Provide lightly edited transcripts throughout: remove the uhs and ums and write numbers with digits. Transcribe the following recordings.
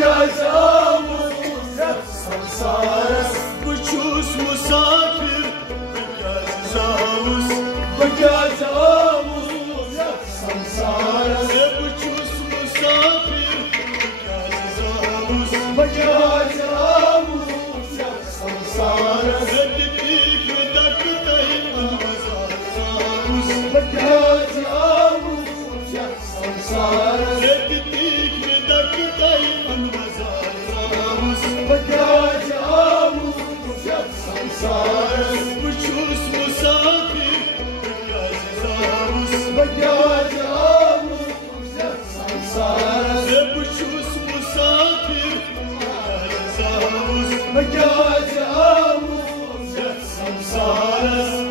بكاز آموز سمسارس بچوس مسافر بكاز زاوس بكاز آموز سمسارس بچوس مسافر بكاز زاوس بكاز آموز سمسارس دقيق بدك تهين المزار زاوس بكاز آموز سمسارس دقيق بدك تهين المزار زاوس بكاز آموز سمسارس بچوس مسافر بكاز زاوس بكاز آموز سمسارس بچوس مسافر بكاز زاوس بكاز آموز سمسارس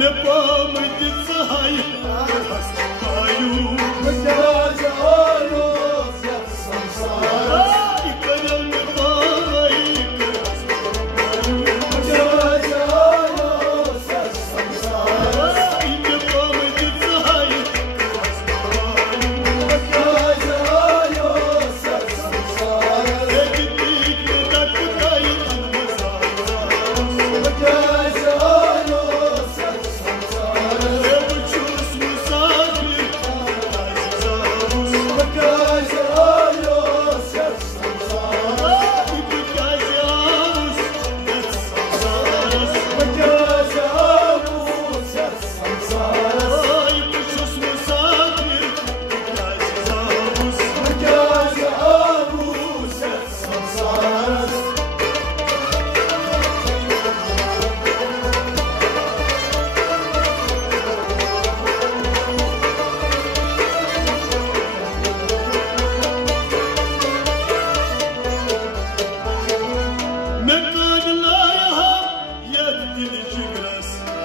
نبامد الصهاي هستقايو بكاز آلوز يا سمسارس كلام نبامي هستقايو بكاز آلوز يا سمسارس نبامد الصهاي هستقايو بكاز آلوز يا سمسارس دقيق بدك تهين المزار بكاز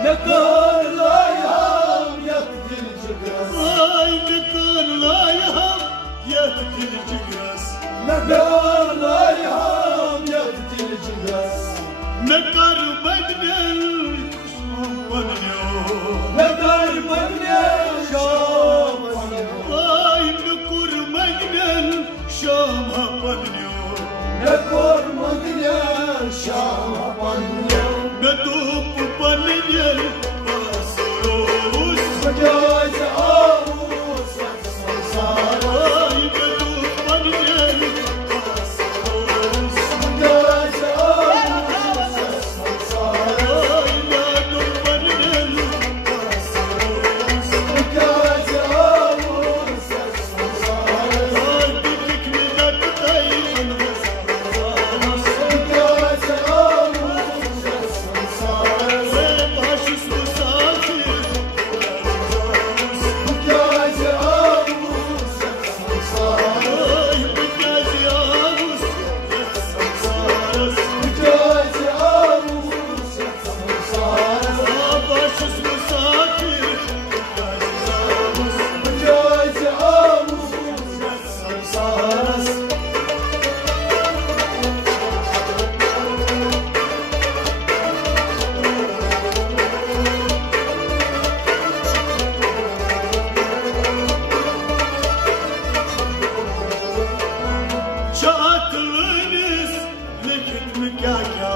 نكون لا يهم يهدي الجرس نكون لا يهم يهدي الجرس نكون لا يهم يهدي الجرس نكر مدني الشوم اليوم نكر مدني الشوم نكر مدني الشوم اليوم نكر مدني الشوم اليوم ندوب بالليل باسروس بكاز آموز سمسارس ندوب بالليل باسروس بكاز آموز سمسارس ندوب بالليل باسروس بكاز آموز سمسارس بدك بدك تهين المزار بكاز آموز سمسارس باشوس مسافر بكاز آموز سمسارس بكاز آموز سمسارس بكاز آموز سمسارس باشوس مسافر بكاز آموز سمسارس Çatlarınız lekit mekaya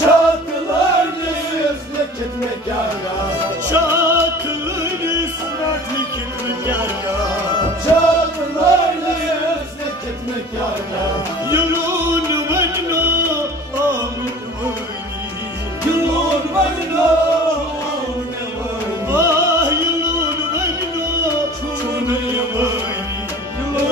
Çatlarınız lekit mekaya Çatlarınız lekit mekaya Çatlarınız lekit mekaya Yılın vecna amin vayni Yılın vecna amin vayni Ah yılın vecna çune vayni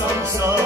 Samsara